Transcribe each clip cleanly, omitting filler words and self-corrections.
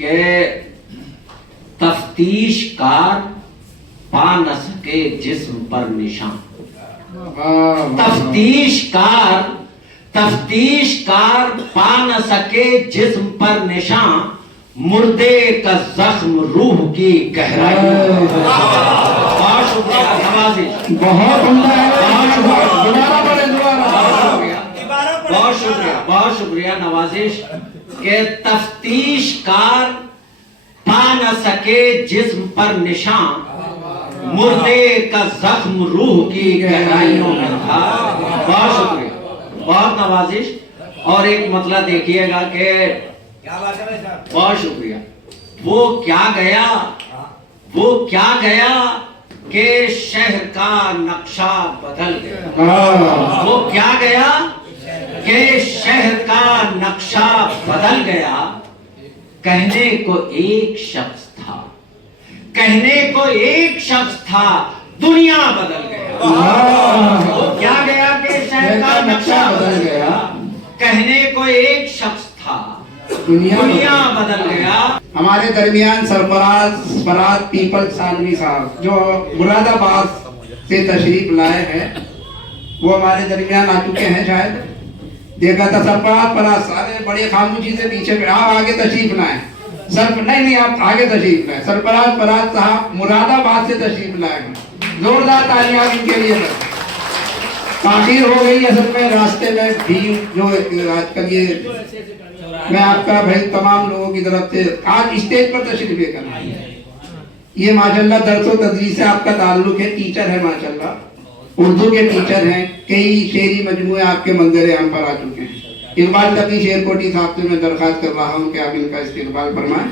کہ تفتیش کار پا نہ سکے جسم پر نشان. تفتیش کار پا نہ سکے جسم پر نشان، مردے کا زخم روح کی گہرائی. بہت شکریہ نوازش، بہت عمدہ ہے. بہت شکریہ نوازش. کہ تفتیش کار پا نہ سکے جسم پر نشان، مردے کا زخم روح کی گہرائیوں میں تھا. بہت شکریہ، بہت نوازش. اور ایک مطلب دیکھیے گا کہ بہت شکریہ. وہ کیا گیا کہ شہر کا نقشہ بدل گیا. وہ کیا گیا کہ شہر کا نقشہ بدل گیا. کہنے کو ایک شخص تھا، دنیا بدل گیا. وہ کیا گیا کہ شہر کا نقشہ بدل گیا. کہنے کو ایک شخص تھا، دنیا بدل گیا. ہمارے درمیان سرفراز فرات پیپل ثانوی صاحب جو مراد آباد سے تشریف لائے ہیں، وہ ہمارے درمیان آ چکے ہیں. شاید دیکھا تھا سرفراز فرات سارے بڑے خاموشی سے پیچھے پہ آپ آگے تشریف لائیں. نہیں آپ آگے تشریف لائیں. سرفراز فرات صاحب مراد آباد سے تشریف لائے ہیں. زوردار تالیاں ان کے لیے. تاخیر ہو گئی اصل میں راستے میں بھی جو آج کل یہ میں آپ کا بھائی تمام لوگوں کی طرف سے آج اسٹیج پر تشریف لے کر آئی ہے. یہ ماشاءاللہ درس و تدریس سے آپ کا تعلق ہے. ٹیچر ہے ماشاءاللہ، اردو کے ٹیچر ہیں. کئی شعری مجموعے آپ کے منظر عام پر آ چکے ہیں. اقبال تقی شیر کوٹی صاحب سے میں درخواست کر رہا ہوں کہ آپ ان کا استقبال فرمائیں.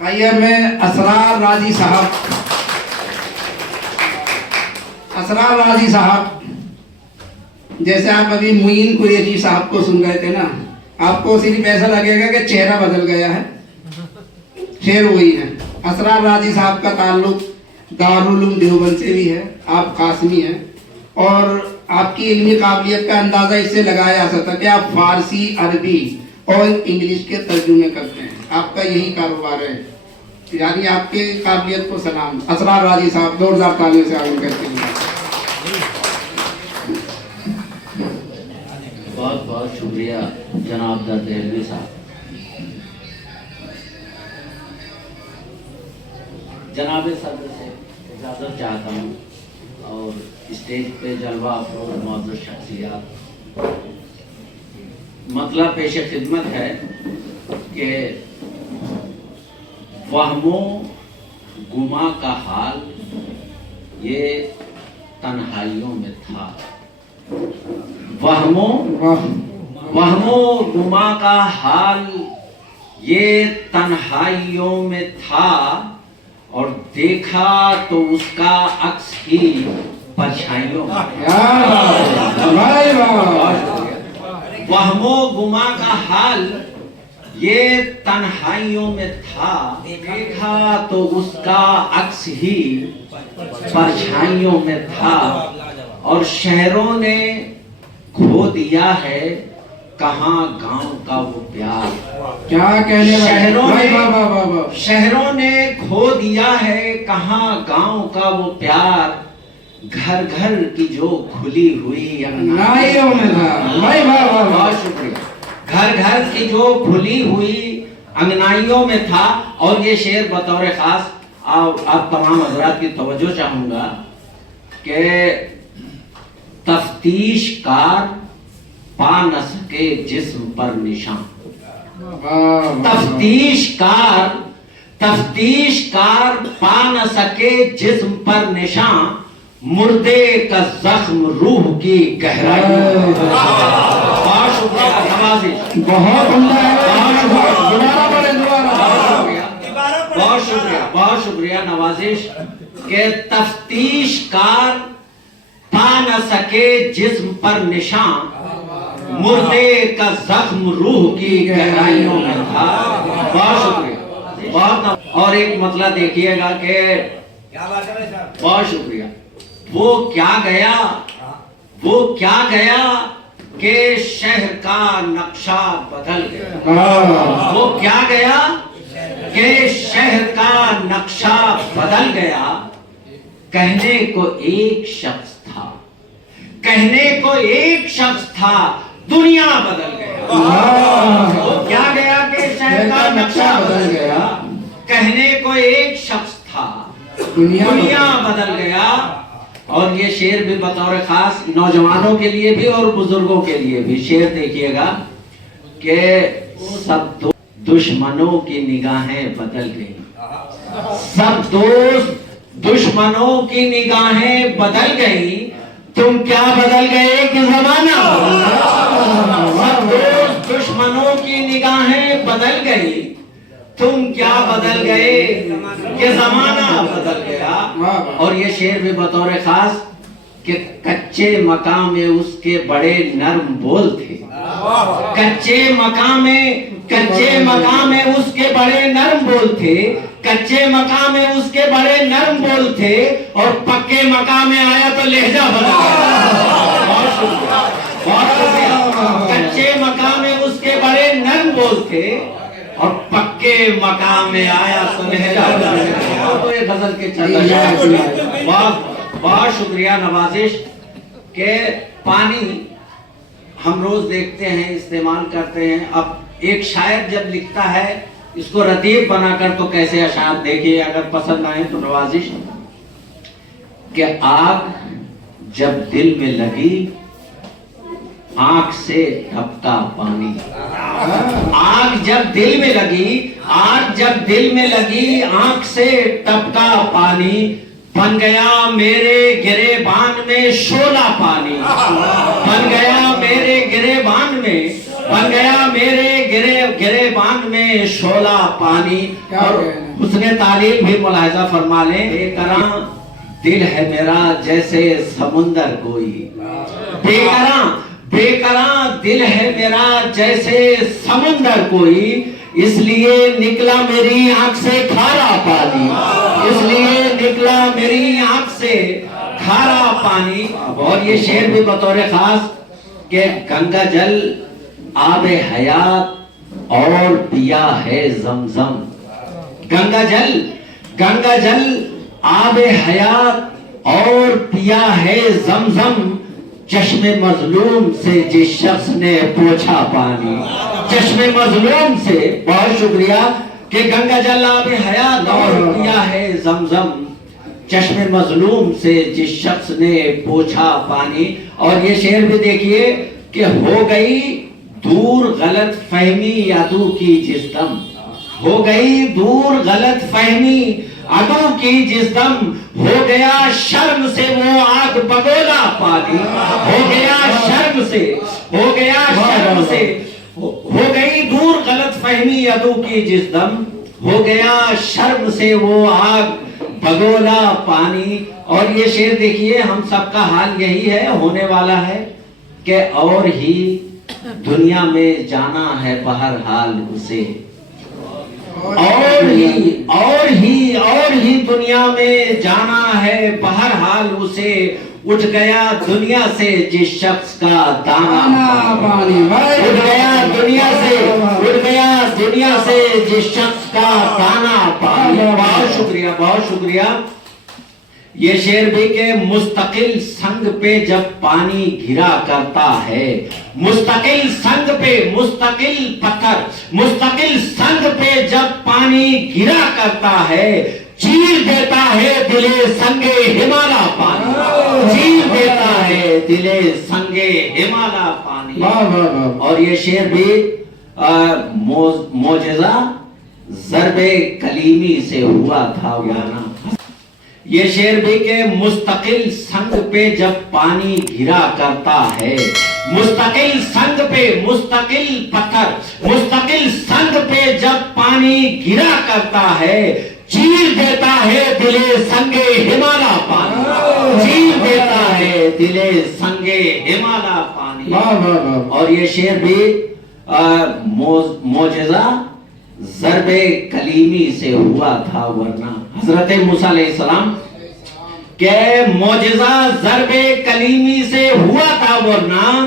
آئیے میں اسرار راضی صاحب جیسے آپ ابھی معین قریشی صاحب کو سن رہے تھے نا، آپ کو صرف ایسا لگے گا کہ چہرہ بدل گیا ہے، شعر وہی ہے. اسرار راضی صاحب کا تعلق دارالعلوم دیوبند سے بھی ہے. آپ قاسمی ہیں اور آپ کی علمی قابلیت کا اندازہ اس سے لگایا جا سکتا ہے کہ آپ فارسی، عربی اور انگلش کے ترجمے کرتے ہیں. آپ کا یہی کاروبار ہے. یعنی آپ کی قابلیت کو سلام. اسرار راضی صاحب زوردار تالیوں سے آگے کرتے ہیں. بہت بہت شکریہ جناب در دہلوی صاحب. جناب صدر سے اجازت چاہتا ہوں اور اسٹیج پہ جلوہ افروز معزز شخصیات. مطلب پیش خدمت ہے کہ وہم و گما کا حال یہ تنہائیوں میں تھا. وہم و گما کا حال یہ تنہائیوں میں تھا، اور دیکھا تو اس کا عکس ہی پرچھائیوں میں. وہم و گما کا حال یہ تنہائیوں میں تھا، دیکھا تو اس کا عکس ہی پرچھائیوں میں تھا. اور شہروں نے کھو دیا ہے کہاں گاؤں کا وہ پیار. کیا کہنے شہروں نے کھو دیا ہے کہاں گاؤں کا وہ پیار. گھر گھر کی جو کھلی ہوئی انگنائیوں میں تھا. بہت شکریہ. گھر گھر کی جو کھلی ہوئی انگنائیوں میں تھا. اور یہ شعر بطور خاص آپ تمام حضرات کی توجہ چاہوں گا کہ تفتیش کار پا نہ سکے جسم پر نشان. تفتیش کار پا نہ سکے جسم پر نشان، مردے کا زخم روح کی گہرائی. بہت شکریہ نوازش. بہت شکریہ نوازش. کہ تفتیش کار پا نہ سکے جسم پر نشان، مردے کا زخم روح کی گہرائیوں میں تھا. بہت شکریہ. بہت. اور ایک مطلب دیکھیے گا کہ بہت شکریہ. وہ کیا گیا کہ شہر کا نقشہ بدل گیا. وہ کیا گیا کہ شہر کا نقشہ بدل گیا. کہنے کو ایک شخص تھا, کہنے کو ایک شخص تھا, دنیا بدل گیا. وہ کیا گیا کہ شہر کا نقشہ بدل گیا. کہنے کو ایک شخص تھا, دنیا بدل گیا. اور یہ شعر بھی بطور خاص نوجوانوں کے لیے بھی اور بزرگوں کے لیے بھی. شعر دیکھیے گا کہ سب دشمنوں کی نگاہیں بدل گئی, سب دوست دشمنوں کی نگاہیں بدل گئی. تم کیا بدل گئے کہ زمانہ, سب دوست دشمنوں کی نگاہیں بدل گئی. تم کیا بدل گئے کہ زمانہ بدل گیا. اور یہ شعر بھی بطور خاص کہ کچے مکان میں اس کے بڑے نرم بول تھے, کچے مکان میں اس کے بڑے نرم بول تھے, کچے مکان میں اس کے بڑے نرم بول تھے, اور پکے مکان میں آیا تو لہجہ بدل گیا. بہت شکریہ. کچے مکان میں اس کے بڑے نرم بول تھے, اور پکے مقام میں آیا تو لہجہ بدل گیا. تو یہ غزل کے چند بہت شکریہ. نوازش کہ پانی ہم روز دیکھتے ہیں, استعمال کرتے ہیں. اب ایک شاعر جب لکھتا ہے اس کو ردیف بنا کر تو کیسے اشعار دیکھیے, اگر پسند آئے تو نوازش کہ آگ جب دل میں لگی آنکھ سے ٹپکا پانی. آگ جب دل میں لگی, آگ جب دل میں لگی آنکھ سے ٹپکا پانی. بن گیا میرے گریبان میں شعلہ پانی, بن گیا میرے گریبان میں, بن گیا میرے گریبان میں شعلہ پانی. اور حسن تعلیم بھی ملاحظہ فرما لیں. بے کراں دل ہے میرا جیسے سمندر کوئی, بے کراں دل ہے میرا جیسے سمندر کوئی, اس لیے نکلا میری آنکھ سے کھارا پانی, اس لیے نکلا میری آنکھ سے کھارا پانی. اور یہ شعر بھی بطور خاص کہ گنگا جل آب حیات اور پیا ہے زمزم. گنگا جل آب حیات اور پیا ہے زمزم. چشم مظلوم سے جس شخص نے پوچھا پانی, چشم مظلوم سے. بہت شکریہ کہ گنگا جل آب حیات اور پیا ہے زمزم. چشم مظلوم سے جس شخص نے پوچھا پانی. اور یہ شعر بھی دیکھیے کہ ہو گئی دور غلط فہمی عدو کی جس دم, ہو گئی دور غلط فہمی عدو کی جس دم. ہو گیا شرم سے وہ آگ بگولا پانی, ہو گیا شرم سے, ہو گیا شرم سے, ہو گئی دور غلط فہمی عدو کی جس دم. ہو گیا شرم سے وہ آگ بگولا پانی. اور یہ شعر دیکھیے, ہم سب کا حال یہی ہے, ہونے والا ہے کہ اور ہی دنیا میں جانا ہے بہرحال اسے, اور ہی دنیا میں جانا ہے بہرحال اسے. اٹھ گیا دنیا سے جس شخص کا دانا پانی, اٹھ گیا دنیا سے جس شخص کا دانا پانی. بہت شکریہ, بہت شکریہ. یہ شعر بھی کہ مستقل سنگ پہ جب پانی گرا کرتا ہے, مستقل سنگ پہ, مستقل پتھر, مستقل سنگ پہ جب پانی گرا کرتا ہے, چیر دیتا ہے دلے سنگے ہمالا پانی, چیر دیتا ہے دلے سنگے ہمالا پانی. اور یہ شعر بھی معجزہ ضرب کلیمی سے ہوا تھا ورنہ. یہ شعر بھی کہ مستقل سنگ پہ جب پانی گرا کرتا ہے, مستقل سنگ پہ, مستقل پتھر, مستقل سنگ پہ جب پانی گرا کرتا ہے, چیر دیتا ہے دلے سنگے ہمالا پانی, چیر دیتا ہے دلے سنگے ہمالا پانی. اور یہ شعر بھی معجزہ ضرب کلیمی سے ہوا تھا ورنہ. حضرت موسیٰ علیہ السلام کہ معجزہ ضرب کلیمی سے ہوا تھا ورنہ,